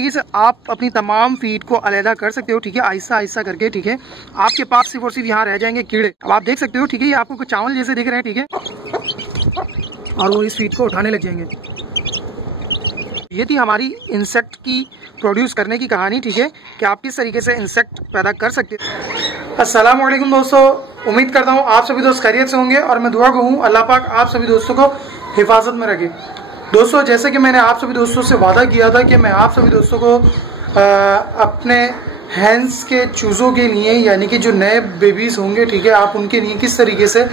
तरीके से आप अपनी तमाम फीड को अलहदा कर सकते हो, ठीक है, आहिस्ता आहिस्ता करके, ठीक है। आपके पास सिर्फ और सिर्फ यहाँ रह जाएंगे कीड़े। अब आप देख सकते हो, ठीक है, ये आपको कुछ चावल जैसे दिख रहे हैं, ठीक है, और वो इस फीड को उठाने लग जाएंगे। ये थी हमारी इंसेक्ट की प्रोड्यूस करने की कहानी, ठीक है, कि आप किस तरीके से इंसेक्ट पैदा कर सकते हो। अस्सलाम वालेकुम दोस्तों, उम्मीद करता हूँ आप सभी दोस्त खैरियत से होंगे और मैं दुआ को हूँ अल्लाह पाक आप सभी दोस्तों को हिफाजत में रखे। दोस्तों, जैसे कि मैंने आप सभी दोस्तों से वादा किया था कि मैं आप सभी दोस्तों को अपने हैंड्स के चूज़ों के लिए, यानी कि जो नए बेबीज़ होंगे, ठीक है, आप उनके लिए किस तरीके से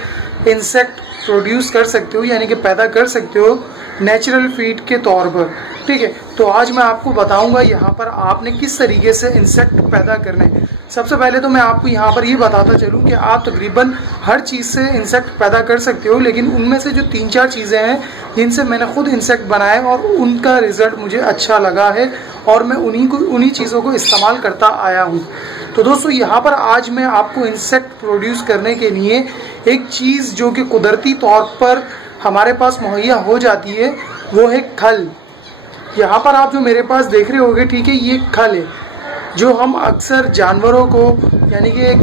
इंसेक्ट प्रोड्यूस कर सकते हो, यानी कि पैदा कर सकते हो नेचुरल फीड के तौर पर, ठीक है। तो आज मैं आपको बताऊंगा यहाँ पर आपने किस तरीके से इंसेक्ट पैदा करने। सबसे पहले तो मैं आपको यहाँ पर ये बताता चलूँ कि आप तकरीबन हर चीज़ से इंसेक्ट पैदा कर सकते हो, लेकिन उनमें से जो 3-4 चीज़ें हैं जिनसे मैंने खुद इंसेक्ट बनाए और उनका रिज़ल्ट मुझे अच्छा लगा है और मैं उन्हीं चीज़ों को इस्तेमाल करता आया हूँ। तो दोस्तों, यहाँ पर आज मैं आपको इंसेक्ट प्रोड्यूस करने के लिए एक चीज़ जो कि कुदरती तौर पर हमारे पास मुहैया हो जाती है, वो है खल। यहाँ पर आप जो मेरे पास देख रहे होंगे, ठीक है, ये खल है जो हम अक्सर जानवरों को, यानी कि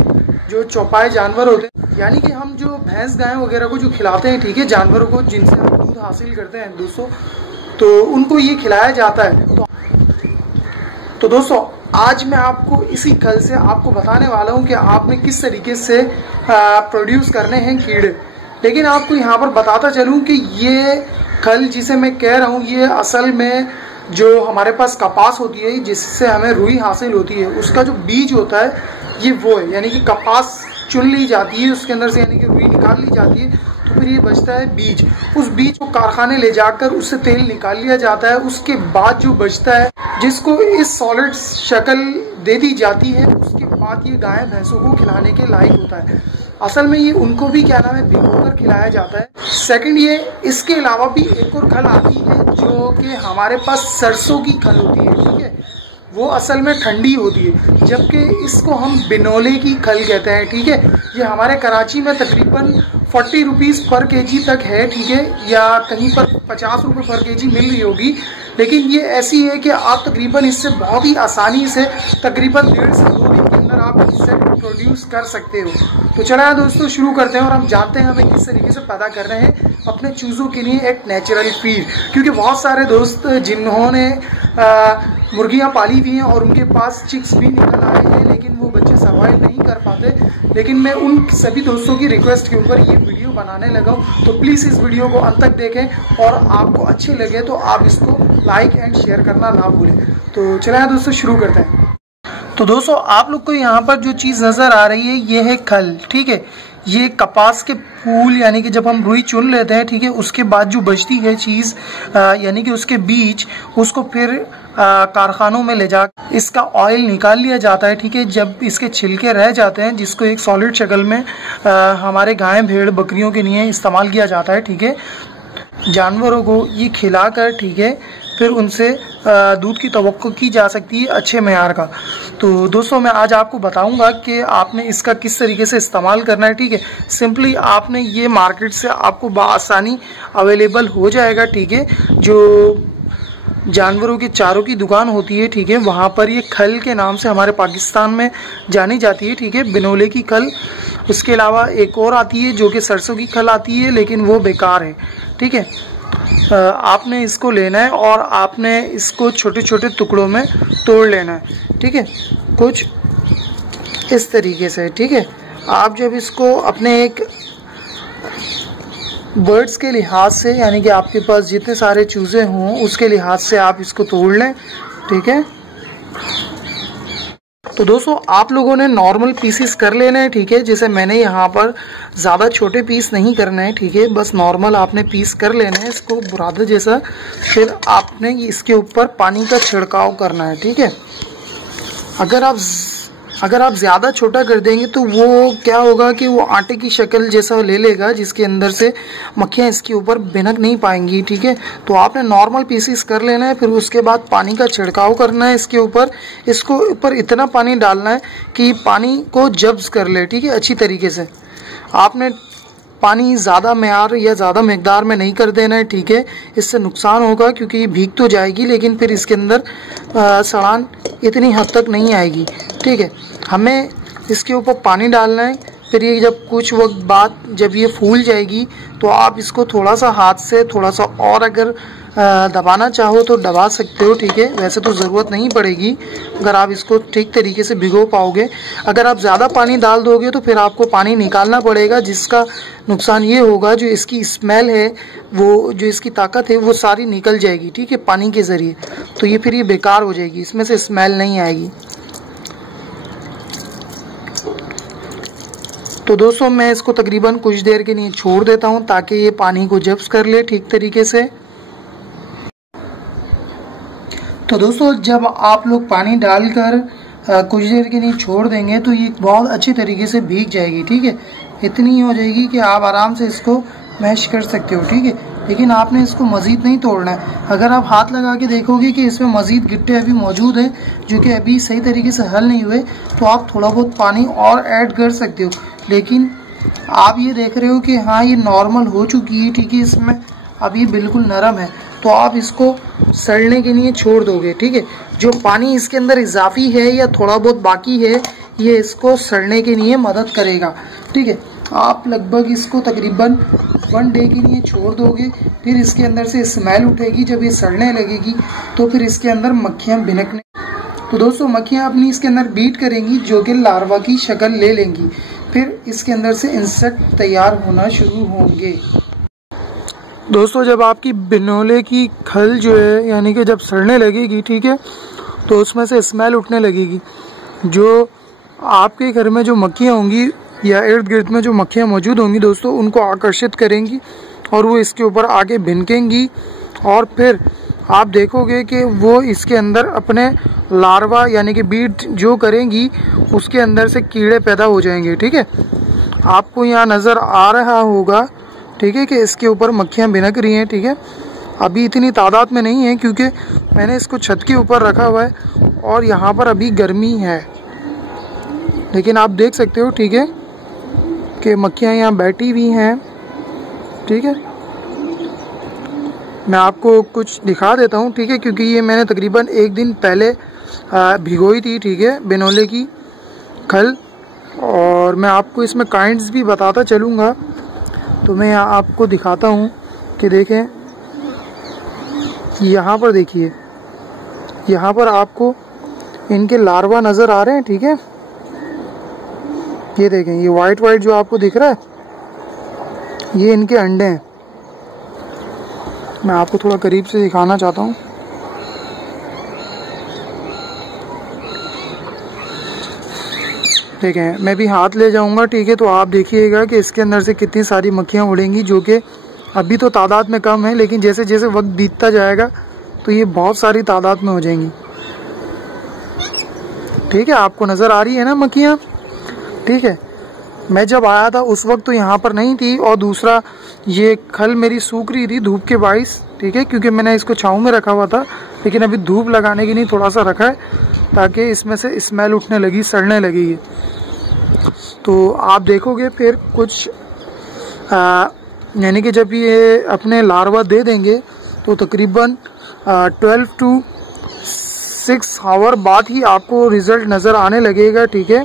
जो चौपाए जानवर होते हैं, यानी कि हम जो भैंस गाय वगैरह को जो खिलाते हैं, ठीक है, जानवरों को जिनसे हम दूध हासिल करते हैं दोस्तों, तो उनको ये खिलाया जाता है। तो दोस्तों, आज मैं आपको इसी खल से आपको बताने वाला हूँ कि आपने किस तरीके से प्रोड्यूस करने हैं कीड़े। लेकिन आपको यहाँ पर बताता चलूँ कि ये खल जिसे मैं कह रहा हूँ, ये असल में जो हमारे पास कपास होती है जिससे हमें रुई हासिल होती है, उसका जो बीज होता है ये वो है, यानी कि कपास चुन ली जाती है उसके अंदर से, यानी कि रुई निकाल ली जाती है, तो फिर ये बचता है बीज। उस बीज को कारखाने ले जाकर उससे तेल निकाल लिया जाता है। उसके बाद जो बचता है, जिसको इस सॉलिड शक्ल दे दी जाती है, उसके बाद ये गाय भैंसों को खिलाने के लायक होता है। असल में ये उनको भी क्या नाम है, भिगोकर खिलाया जाता है। सेकंड, ये इसके अलावा भी एक और खल आती है जो कि हमारे पास सरसों की खल होती है, ठीक है, वो असल में ठंडी होती है, जबकि इसको हम बिनोले की खल कहते हैं, ठीक है। ये हमारे कराची में तकरीबन 40 रुपीज़ पर केजी तक है, ठीक है, या कहीं पर 50 रुपये पर केजी मिल रही होगी, लेकिन ये ऐसी है कि आप तकरीबन इससे बहुत ही आसानी से तकरीबन 1.5 से 2 दिन के अंदर आप इससे प्रोड्यूस कर सकते हो। तो चला दोस्तों, शुरू करते हैं और हम जानते हैं हमें किस तरीके से पैदा कर रहे हैं अपने चूज़ों के लिए एक नेचुरल फीड। क्योंकि बहुत सारे दोस्त जिन्होंने मुर्गियाँ पाली हुई हैं और उनके पास चिक्स भी निकल आए हैं, लेकिन वो बच्चे सर्वाइव नहीं कर पाते, लेकिन मैं उन सभी दोस्तों की रिक्वेस्ट के ऊपर ये वीडियो बनाने लगा हूँ। तो प्लीज़ इस वीडियो को अंत तक देखें और आपको अच्छे लगे तो आप इसको लाइक एंड शेयर करना ना भूलें। तो चलिए दोस्तों, शुरू करते हैं। तो दोस्तों, आप लोग को यहाँ पर जो चीज़ नज़र आ रही है ये है खल, ठीक है। ये कपास के फूल, यानी कि जब हम रुई चुन लेते हैं, ठीक है, उसके बाद जो बचती है चीज़, यानी कि उसके बीज, उसको फिर कारखानों में ले जा इसका ऑयल निकाल लिया जाता है, ठीक है। जब इसके छिलके रह जाते हैं, जिसको एक सॉलिड शक्ल में हमारे गाय भेड़ बकरियों के लिए इस्तेमाल किया जाता है, ठीक है, जानवरों को ये खिलाकर, ठीक है, फिर उनसे दूध की तवक्को की जा सकती है अच्छे मेयार का। तो दोस्तों, मैं आज आपको बताऊंगा कि आपने इसका किस तरीके से इस्तेमाल करना है, ठीक है। सिंपली आपने ये मार्केट से आपको बआसानी अवेलेबल हो जाएगा, ठीक है। जो जानवरों के चारों की दुकान होती है, ठीक है, वहाँ पर ये खल के नाम से हमारे पाकिस्तान में जानी जाती है, ठीक है, बिनोले की खल। उसके अलावा एक और आती है जो कि सरसों की खल आती है, लेकिन वो बेकार है, ठीक है। आपने इसको लेना है और आपने इसको छोटे छोटे टुकड़ों में तोड़ लेना है, ठीक है, कुछ इस तरीके से, ठीक है। आप जब इसको अपने एक बर्ड्स के लिहाज से, यानी कि आपके पास जितने सारे चूज़े हों उसके लिहाज से आप इसको तोड़ लें, ठीक है। तो दोस्तों, आप लोगों ने नॉर्मल पीसीस कर लेना है, ठीक है। जैसे मैंने यहाँ पर ज़्यादा छोटे पीस नहीं करना है, ठीक है, बस नॉर्मल आपने पीस कर लेना है इसको बुरादा जैसा। फिर आपने इसके ऊपर पानी का छिड़काव करना है, ठीक है। अगर आप ज़्यादा छोटा कर देंगे तो वो क्या होगा कि वो आटे की शक्ल जैसा ले लेगा, जिसके अंदर से मक्खियाँ इसके ऊपर भिनक नहीं पाएंगी, ठीक है। तो आपने नॉर्मल पीसीस कर लेना है, फिर उसके बाद पानी का छिड़काव करना है इसके ऊपर। इसको ऊपर इतना पानी डालना है कि पानी को जब्स कर ले, ठीक है, अच्छी तरीके से। आपने पानी ज़्यादा म्यार या ज़्यादा मकदार में नहीं कर देना है, ठीक है। इससे नुकसान होगा क्योंकि ये भीग तो जाएगी लेकिन फिर इसके अंदर सड़ान इतनी हद तक नहीं आएगी, ठीक है। हमें इसके ऊपर पानी डालना है, फिर ये जब कुछ वक्त बाद जब ये फूल जाएगी तो आप इसको थोड़ा सा हाथ से थोड़ा सा और अगर दबाना चाहो तो दबा सकते हो, ठीक है। वैसे तो ज़रूरत नहीं पड़ेगी अगर आप इसको ठीक तरीके से भिगो पाओगे। अगर आप ज़्यादा पानी डाल दोगे तो फिर आपको पानी निकालना पड़ेगा, जिसका नुकसान ये होगा जो इसकी स्मेल है, वो जो इसकी ताकत है वो सारी निकल जाएगी, ठीक है, पानी के ज़रिए। तो ये फिर ये बेकार हो जाएगी, इसमें से स्मेल नहीं आएगी। तो दोस्तों मैं इसको तकरीबन कुछ देर के लिए छोड़ देता हूँ ताकि ये पानी को जब्स कर ले ठीक तरीके से। तो दोस्तों जब आप लोग पानी डालकर कुछ देर के लिए छोड़ देंगे तो ये बहुत अच्छी तरीके से भीग जाएगी, ठीक है। इतनी हो जाएगी कि आप आराम से इसको मैश कर सकते हो, ठीक है। लेकिन आपने इसको मज़ीद नहीं तोड़ना है। अगर आप हाथ लगा के देखोगे कि इसमें मज़ीद गिट्टे अभी मौजूद हैं जो कि अभी सही तरीके से हल नहीं हुए, तो आप थोड़ा बहुत पानी और ऐड कर सकते हो। लेकिन आप ये देख रहे हो कि हाँ ये नॉर्मल हो चुकी है, ठीक है। इसमें अब ये बिल्कुल नरम है, तो आप इसको सड़ने के लिए छोड़ दोगे, ठीक है। जो पानी इसके अंदर इजाफी है या थोड़ा बहुत बाकी है ये इसको सड़ने के लिए मदद करेगा, ठीक है। आप लगभग इसको तकरीबन 1 डे के लिए छोड़ दोगे, फिर इसके अंदर से स्मेल उठेगी। जब ये सड़ने लगेगी तो फिर इसके अंदर मक्खियाँ भिनकने, तो दोस्तों मक्खियाँ अपनी इसके अंदर बीट करेंगी जो कि लार्वा की शक्ल ले लेंगी। फिर इसके अंदर से इंसेक्ट तैयार होना शुरू होंगे। दोस्तों जब आपकी बिनोले की खल जो है यानी कि जब सड़ने लगेगी, ठीक है, तो उसमें से स्मेल उठने लगेगी। जो आपके घर में जो मक्खियाँ होंगी या इर्द गिर्द में जो मक्खियाँ मौजूद होंगी दोस्तों, उनको आकर्षित करेंगी और वो इसके ऊपर आगे भिनकेंगी और फिर आप देखोगे कि वो इसके अंदर अपने लार्वा यानी कि बीट जो करेंगी उसके अंदर से कीड़े पैदा हो जाएंगे, ठीक है। आपको यहाँ नज़र आ रहा होगा, ठीक है, कि इसके ऊपर मक्खियाँ भिनक रही हैं, ठीक है। अभी इतनी तादाद में नहीं है क्योंकि मैंने इसको छत के ऊपर रखा हुआ है और यहाँ पर अभी गर्मी है, लेकिन आप देख सकते हो, ठीक है, कि मक्खियाँ यहाँ बैठी हुई हैं, ठीक है। मैं आपको कुछ दिखा देता हूँ, ठीक है, क्योंकि ये मैंने तकरीबन 1 दिन पहले भिगोई थी, ठीक है, बिनोले की खल। और मैं आपको इसमें काइंड्स भी बताता चलूँगा। तो मैं यहाँ आपको दिखाता हूँ कि देखें, यहाँ पर देखिए, यहाँ पर आपको इनके लार्वा नज़र आ रहे हैं, ठीक है। ये देखें, ये वाइट वाइट जो आपको दिख रहा है ये इनके अंडे हैं। मैं आपको थोड़ा करीब से दिखाना चाहता हूँ। देखें, मैं भी हाथ ले जाऊंगा, ठीक है, तो आप देखिएगा कि इसके अंदर से कितनी सारी मक्खियाँ उड़ेंगी, जो कि अभी तो तादाद में कम है, लेकिन जैसे जैसे वक्त बीतता जाएगा तो ये बहुत सारी तादाद में हो जाएंगी, ठीक है। आपको नज़र आ रही है ना मक्खियाँ, ठीक है। मैं जब आया था उस वक्त तो यहाँ पर नहीं थी, और दूसरा ये खल मेरी सूख रही थी धूप के बाइस, ठीक है, क्योंकि मैंने इसको छाँव में रखा हुआ था, लेकिन अभी धूप लगाने के लिए थोड़ा सा रखा है ताकि इसमें से स्मेल उठने लगी, सड़ने लगी है। तो आप देखोगे फिर कुछ यानी कि जब ये अपने लार्वा दे देंगे तो तकरीबन 12 to 6 आवर बाद ही आपको रिज़ल्ट नज़र आने लगेगा, ठीक है।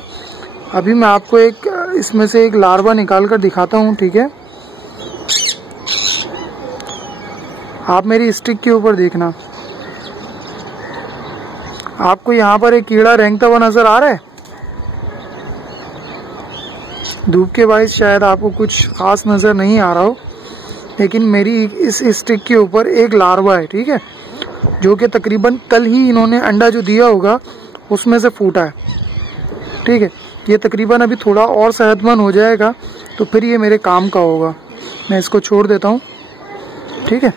अभी मैं आपको एक इसमें से एक लार्वा निकाल कर दिखाता हूँ, ठीक है। आप मेरी स्टिक के ऊपर देखना, आपको यहाँ पर एक कीड़ा रेंगता हुआ नज़र आ रहा है। धूप के बायस शायद आपको कुछ खास नज़र नहीं आ रहा हो, लेकिन मेरी इस स्टिक के ऊपर एक लार्वा है, ठीक है, जो कि तकरीबन कल ही इन्होंने अंडा जो दिया होगा उसमें से फूटा है, ठीक है। ये तकरीबन अभी थोड़ा और सेहतमंद हो जाएगा तो फिर ये मेरे काम का होगा। मैं इसको छोड़ देता हूँ, ठीक है।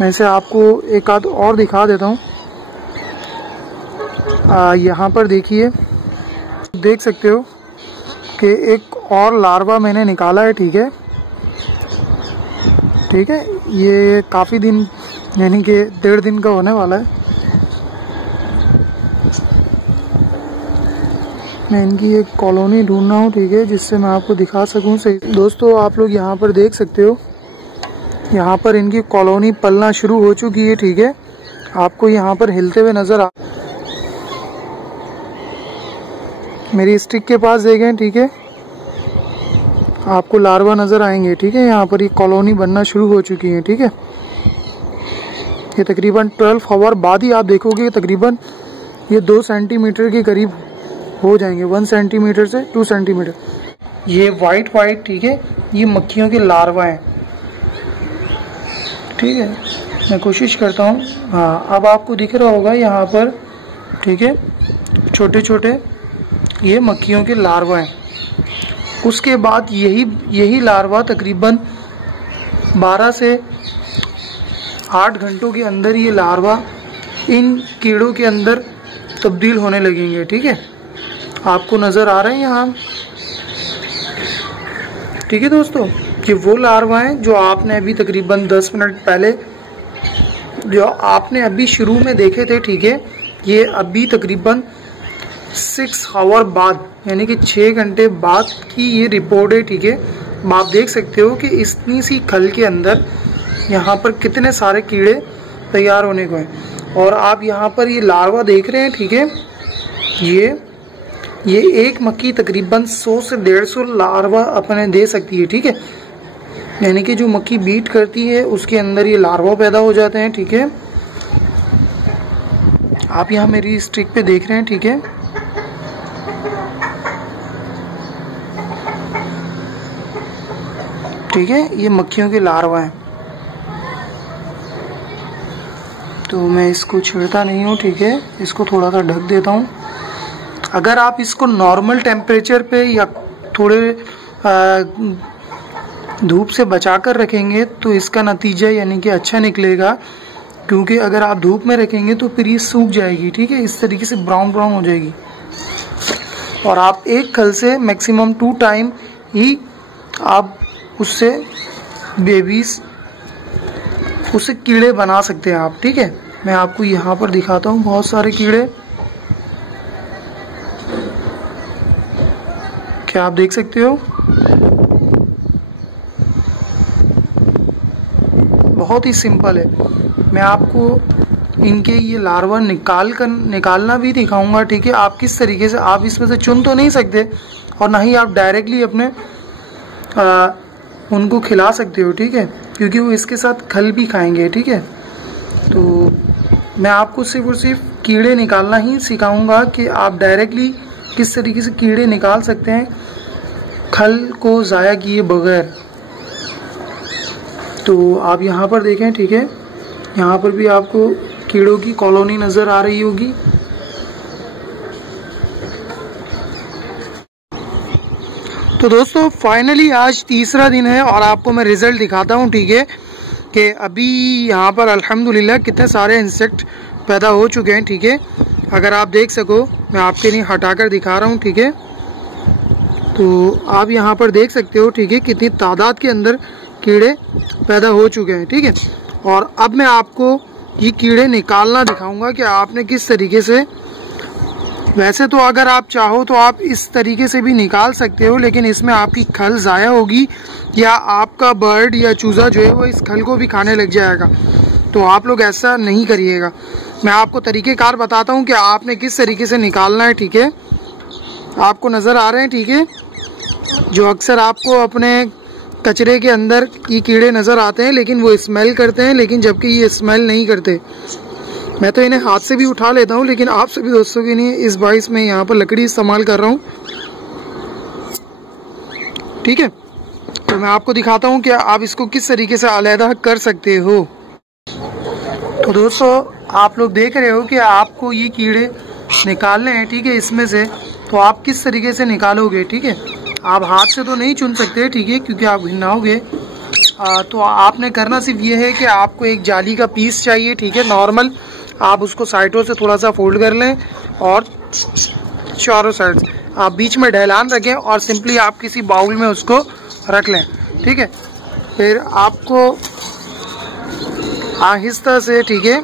मैं इसे आपको एक आध और दिखा देता हूँ। यहाँ पर देखिए, देख सकते हो कि एक और लार्वा मैंने निकाला है, ठीक है, ठीक है। ये काफ़ी दिन यानी कि 1.5 दिन का होने वाला है। मैं इनकी एक कॉलोनी ढूंढ रहा हूँ, ठीक है, जिससे मैं आपको दिखा सकूँ सही। दोस्तों आप लोग यहाँ पर देख सकते हो, यहाँ पर इनकी कॉलोनी पलना शुरू हो चुकी है, ठीक है। आपको यहाँ पर हिलते हुए नज़र आ, मेरी स्टिक के पास देखें, ठीक है, आपको लार्वा नज़र आएंगे, ठीक है। यहाँ पर ये कॉलोनी बनना शुरू हो चुकी है, ठीक है। ये तकरीबन 12 आवर बाद ही आप देखोगे तकरीबन ये 2 सेंटीमीटर के करीब हो जाएंगे, 1 सेंटीमीटर से 2 सेंटीमीटर। ये वाइट, ठीक है, ये मक्खियों के लार्वा हैं, ठीक है। मैं कोशिश करता हूँ, हाँ अब आपको दिख रहा होगा यहाँ पर, ठीक है, छोटे छोटे ये मक्खियों के लार्वा हैं। उसके बाद यही लार्वा तकरीबन 12 से 8 घंटों के अंदर ये लार्वा इन कीड़ों के अंदर तब्दील होने लगेंगे, ठीक है। आपको नज़र आ रहे हैं यहाँ, ठीक है दोस्तों। ये वो लार्वा हैं जो आपने अभी तकरीबन 10 मिनट पहले जो आपने अभी शुरू में देखे थे, ठीक है। ये अभी तकरीबन 6 आवर बाद यानी कि 6 घंटे बाद की ये रिपोर्ट है, ठीक है। आप देख सकते हो कि इतनी सी खल के अंदर यहाँ पर कितने सारे कीड़े तैयार होने को हैं। और आप यहाँ पर ये लार्वा देख रहे हैं, ठीक है। ये एक मक्खी तकरीबन 100 से 150 लार्वा अपने दे सकती है, ठीक है। यानी कि जो मक्खी बीट करती है उसके अंदर ये लार्वा पैदा हो जाते हैं, ठीक है। आप यहाँ मेरी स्टिक पे देख रहे हैं, ठीक है। ठीक है, ये मक्खियों के लार्वा हैं। तो मैं इसको छेड़ता नहीं हूँ, ठीक है, इसको थोड़ा सा ढक देता हूँ। अगर आप इसको नॉर्मल टेम्परेचर पे या थोड़े धूप से बचा कर रखेंगे तो इसका नतीजा यानी कि अच्छा निकलेगा, क्योंकि अगर आप धूप में रखेंगे तो फिर ये सूख जाएगी, ठीक है, इस तरीके से ब्राउन हो जाएगी। और आप एक खल से मैक्सिमम 2 टाइम ही आप उससे बेबीज उससे कीड़े बना सकते हैं आप, ठीक है। मैं आपको यहाँ पर दिखाता हूँ बहुत सारे कीड़े, क्या आप देख सकते हो, बहुत ही सिंपल है। मैं आपको इनके ये लार्वा निकालना भी दिखाऊंगा, ठीक है। आप किस तरीके से, आप इसमें से चुन तो नहीं सकते और ना ही आप डायरेक्टली अपने उनको खिला सकते हो, ठीक है, क्योंकि वो इसके साथ खल भी खाएंगे, ठीक है। तो मैं आपको सिर्फ और सिर्फ कीड़े निकालना ही सिखाऊंगा कि आप डायरेक्टली किस तरीके से कीड़े निकाल सकते हैं खल को ज़ाया किए बगैर। तो आप यहाँ पर देखें, ठीक है, यहाँ पर भी आपको कीड़ों की कॉलोनी नज़र आ रही होगी। तो दोस्तों फाइनली आज तीसरा दिन है और आपको मैं रिज़ल्ट दिखाता हूँ, ठीक है, कि अभी यहाँ पर अल्हम्दुलिल्लाह कितने सारे इंसेक्ट पैदा हो चुके हैं, ठीक है। अगर आप देख सको, मैं आपके लिए हटाकर दिखा रहा हूँ, ठीक है। तो आप यहाँ पर देख सकते हो, ठीक है, कितनी तादाद के अंदर कीड़े पैदा हो चुके हैं, ठीक है। और अब मैं आपको ये कीड़े निकालना दिखाऊंगा कि आपने किस तरीके से, वैसे तो अगर आप चाहो तो आप इस तरीके से भी निकाल सकते हो, लेकिन इसमें आपकी खल ज़ाया होगी या आपका बर्ड या चूज़ा जो है वो इस खल को भी खाने लग जाएगा। तो आप लोग ऐसा नहीं करिएगा। मैं आपको तरीक़ेकार बताता हूँ कि आपने किस तरीके से निकालना है, ठीक है। आपको नज़र आ रहे हैं, ठीक है, जो अक्सर आपको अपने कचरे के अंदर ये कीड़े नज़र आते हैं, लेकिन वो स्मेल करते हैं, लेकिन जबकि ये स्मेल नहीं करते। मैं तो इन्हें हाथ से भी उठा लेता हूँ, लेकिन आप सभी दोस्तों के लिए इस बाइस में यहाँ पर लकड़ी इस्तेमाल कर रहा हूँ, ठीक है। तो मैं आपको दिखाता हूँ कि आप इसको किस तरीके से अलहदा कर सकते हो। तो दोस्तों आप लोग देख रहे हो कि आपको ये कीड़े निकालने हैं, ठीक है, इसमें से। तो आप किस तरीके से निकालोगे, ठीक है। आप हाथ से तो नहीं चुन सकते, ठीक है, क्योंकि आप घिनाओगे। तो आपने करना सिर्फ ये है कि आपको एक जाली का पीस चाहिए, ठीक है, नॉर्मल। आप उसको साइडों से थोड़ा सा फोल्ड कर लें और चारों साइड आप बीच में ढलान रखें और सिंपली आप किसी बाउल में उसको रख लें, ठीक है। फिर आपको आहिस्ता से, ठीक है,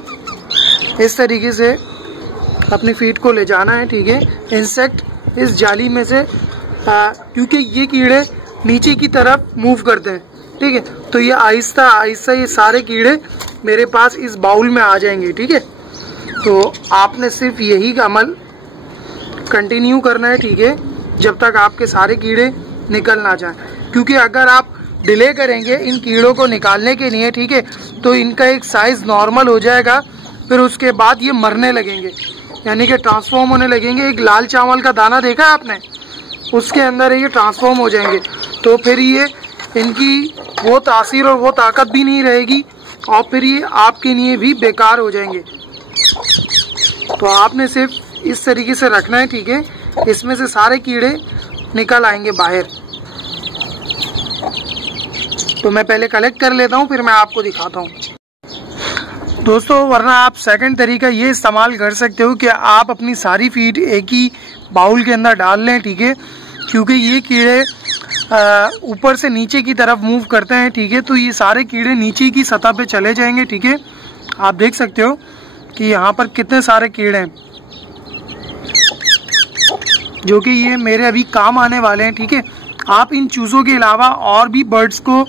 इस तरीके से अपनी फीट को ले जाना है, ठीक है। इंसेक्ट इस जाली में से, क्योंकि ये कीड़े नीचे की तरफ मूव करते हैं, ठीक है। तो ये आहिस्ता आहिस्ता ये सारे कीड़े मेरे पास इस बाउल में आ जाएंगे, ठीक है। तो आपने सिर्फ यही अमल कंटिन्यू करना है, ठीक है, जब तक आपके सारे कीड़े निकल ना जाए। क्योंकि अगर आप डिले करेंगे इन कीड़ों को निकालने के लिए, ठीक है, तो इनका एक साइज नॉर्मल हो जाएगा, फिर उसके बाद ये मरने लगेंगे, यानी कि ट्रांसफॉर्म होने लगेंगे। एक लाल चावल का दाना देखा है आपने, उसके अंदर ये ट्रांसफॉर्म हो जाएंगे। तो फिर ये इनकी वो तासीर और वो ताकत भी नहीं रहेगी, और फिर ये आपके लिए भी बेकार हो जाएंगे। तो आपने सिर्फ इस तरीके से रखना है, ठीक है, इसमें से सारे कीड़े निकल आएंगे बाहर। तो मैं पहले कलेक्ट कर लेता हूँ, फिर मैं आपको दिखाता हूँ दोस्तों। वरना आप सेकंड तरीका ये इस्तेमाल कर सकते हो कि आप अपनी सारी फीड एक ही बाउल के अंदर डाल लें, ठीक है, क्योंकि ये कीड़े ऊपर से नीचे की तरफ मूव करते हैं, ठीक है। तो ये सारे कीड़े नीचे की सतह पे चले जाएंगे, ठीक है। आप देख सकते हो कि यहाँ पर कितने सारे कीड़े हैं, जो कि ये मेरे अभी काम आने वाले हैं, ठीक है। आप इन चूज़ों के अलावा और भी बर्ड्स को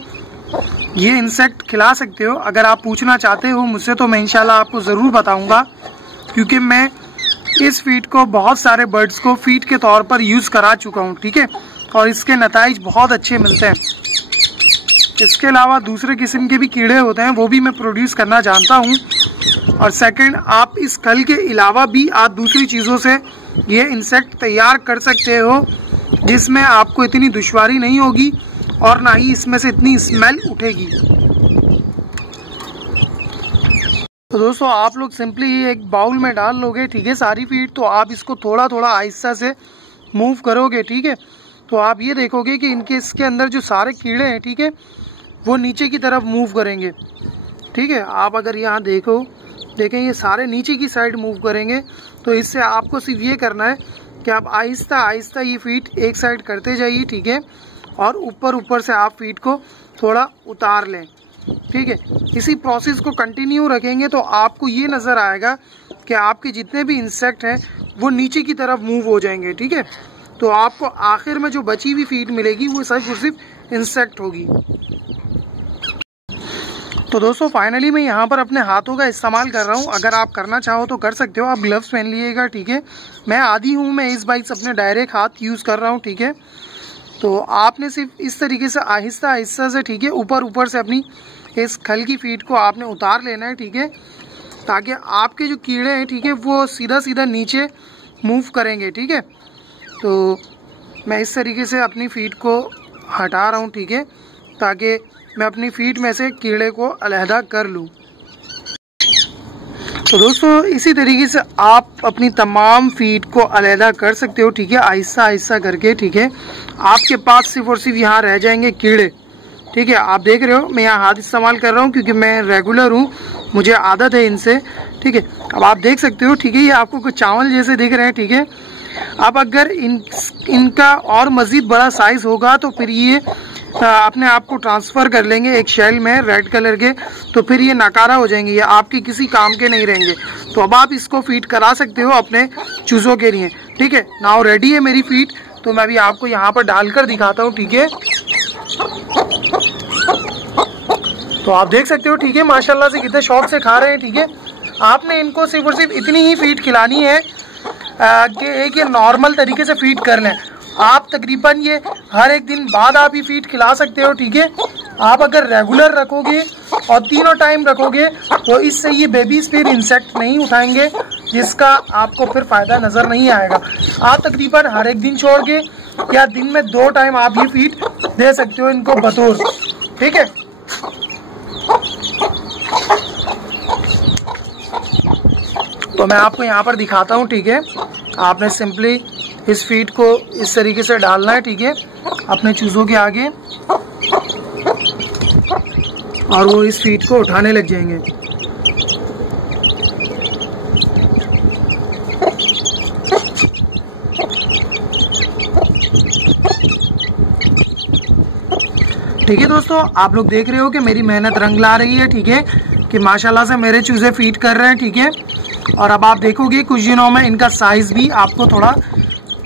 ये इंसेक्ट खिला सकते हो। अगर आप पूछना चाहते हो मुझसे तो मैं इंशाल्लाह आपको ज़रूर बताऊंगा, क्योंकि मैं इस फीड को बहुत सारे बर्ड्स को फीड के तौर पर यूज़ करा चुका हूँ, ठीक है, और इसके नताइज बहुत अच्छे मिलते हैं। इसके अलावा दूसरे किस्म के भी कीड़े होते हैं, वो भी मैं प्रोड्यूस करना जानता हूँ। और सेकंड, आप इस खल के अलावा भी आप दूसरी चीज़ों से ये इंसेक्ट तैयार कर सकते हो, जिसमें आपको इतनी दुश्वारी नहीं होगी और ना ही इसमें से इतनी स्मेल उठेगी। तो दोस्तों आप लोग सिंपली एक बाउल में डाल लोगे, ठीक है, सारी फीड। तो आप इसको थोड़ा थोड़ा आहिस्ता से मूव करोगे, ठीक है। तो आप ये देखोगे कि इसके अंदर जो सारे कीड़े हैं, ठीक है, वो नीचे की तरफ मूव करेंगे, ठीक है। आप अगर यहाँ देखें ये सारे नीचे की साइड मूव करेंगे। तो इससे आपको सिर्फ ये करना है कि आप आहिस्ता आहिस्ता ये फीड एक साइड करते जाइए, ठीक है, और ऊपर से आप फीड को थोड़ा उतार लें, ठीक है। इसी प्रोसेस को कंटिन्यू रखेंगे तो आपको ये नज़र आएगा कि आपके जितने भी इंसेक्ट हैं वो नीचे की तरफ मूव हो जाएंगे, ठीक है। तो आपको आखिर में जो बची हुई फीड मिलेगी वो सिर्फ और सिर्फ इंसेक्ट होगी। तो दोस्तों फाइनली मैं यहाँ पर अपने हाथों का इस्तेमाल कर रहा हूँ। अगर आप करना चाहो तो कर सकते हो, आप ग्लव्स पहन लीजिएगा, ठीक है। मैं आदी हूँ, मैं इस बाइक से अपने डायरेक्ट हाथ यूज़ कर रहा हूँ, ठीक है। तो आपने सिर्फ इस तरीके से आहिस्ता आहिस्ता से, ठीक है, ऊपर से अपनी इस खल की फीड को आपने उतार लेना है, ठीक है, ताकि आपके जो कीड़े हैं, ठीक है, वो सीधा सीधा नीचे मूव करेंगे, ठीक है। तो मैं इस तरीके से अपनी फीड को हटा रहा हूँ, ठीक है, ताकि मैं अपनी फीड में से कीड़े को अलहदा कर लूँ। तो दोस्तों इसी तरीके से आप अपनी तमाम फीड को अलहदा कर सकते हो, ठीक है, आहिस्ता आहिस्ता करके, ठीक है। आपके पास सिर्फ और सिर्फ यहाँ रह जाएंगे कीड़े, ठीक है। आप देख रहे हो मैं यहाँ हाथ इस्तेमाल कर रहा हूँ क्योंकि मैं रेगुलर हूँ, मुझे आदत है इनसे, ठीक है। अब आप देख सकते हो, ठीक है, ये आपको कुछ चावल जैसे दिख रहे हैं, ठीक है। अब अगर इनका और मज़ीद बड़ा साइज़ होगा तो फिर ये अपने आप को ट्रांसफ़र कर लेंगे एक शेल में रेड कलर के, तो फिर ये नाकारा हो जाएंगे, ये आपके किसी काम के नहीं रहेंगे। तो अब आप इसको फीड करा सकते हो अपने चूज़ों के लिए, ठीक है। नाउ रेडी है मेरी फीड, तो मैं भी आपको यहाँ पर डालकर दिखाता हूँ, ठीक है। तो आप देख सकते हो, ठीक है, माशाल्लाह से कितने शौक से खा रहे हैं, ठीक है। आपने इनको सिर्फ और सिर्फ इतनी ही फीड खिलानी है कि एक ये नॉर्मल तरीके से फीड कर लें। आप तकरीबन ये हर एक दिन बाद आप ये फीड खिला सकते हो, ठीक है। आप अगर रेगुलर रखोगे और तीनों टाइम रखोगे तो इससे ये बेबीज फिर इंसेक्ट नहीं उठाएंगे, जिसका आपको फिर फ़ायदा नज़र नहीं आएगा। आप तकरीबन हर एक दिन छोड़ के या दिन में 2 टाइम आप ये फीड दे सकते हो इनको बतौर, ठीक है। तो मैं आपको यहाँ पर दिखाता हूँ, ठीक है। आपने सिंपली इस फीड को इस तरीके से डालना है, ठीक है, अपने चूज़ों के आगे, और वो इस फीड को उठाने लग जाएंगे। ठीक है दोस्तों, आप लोग देख रहे हो कि मेरी मेहनत रंग ला रही है, ठीक है, कि माशाल्लाह से मेरे चूज़े फीड कर रहे हैं, ठीक है। और अब आप देखोगे कुछ दिनों में इनका साइज़ भी आपको थोड़ा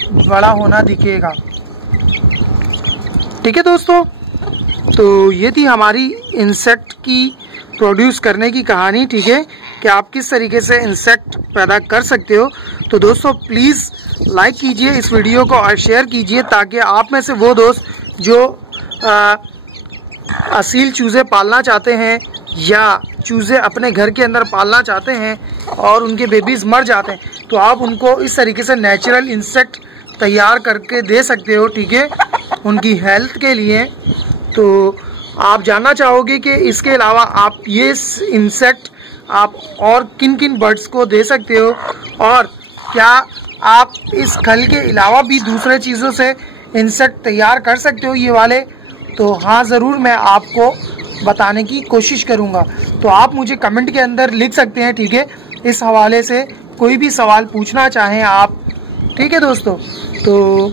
बड़ा होना दिखेगा। ठीक है दोस्तों, तो ये थी हमारी इंसेक्ट की प्रोड्यूस करने की कहानी। ठीक है, कि आप किस तरीके से इंसेक्ट पैदा कर सकते हो। तो दोस्तों प्लीज़ लाइक कीजिए इस वीडियो को और शेयर कीजिए, ताकि आप में से वो दोस्त जो असील चूज़े पालना चाहते हैं या चूज़े अपने घर के अंदर पालना चाहते हैं और उनके बेबीज़ मर जाते हैं, तो आप उनको इस तरीके से नेचुरल इंसेक्ट तैयार करके दे सकते हो। ठीक है, उनकी हेल्थ के लिए। तो आप जानना चाहोगे कि इसके अलावा आप ये इंसेक्ट आप और किन किन बर्ड्स को दे सकते हो, और क्या आप इस खल के अलावा भी दूसरे चीज़ों से इंसेक्ट तैयार कर सकते हो ये वाले। तो हाँ, ज़रूर मैं आपको बताने की कोशिश करूँगा। तो आप मुझे कमेंट के अंदर लिख सकते हैं। ठीक है, इस हवाले से कोई भी सवाल पूछना चाहें आप। ठीक है दोस्तों, तो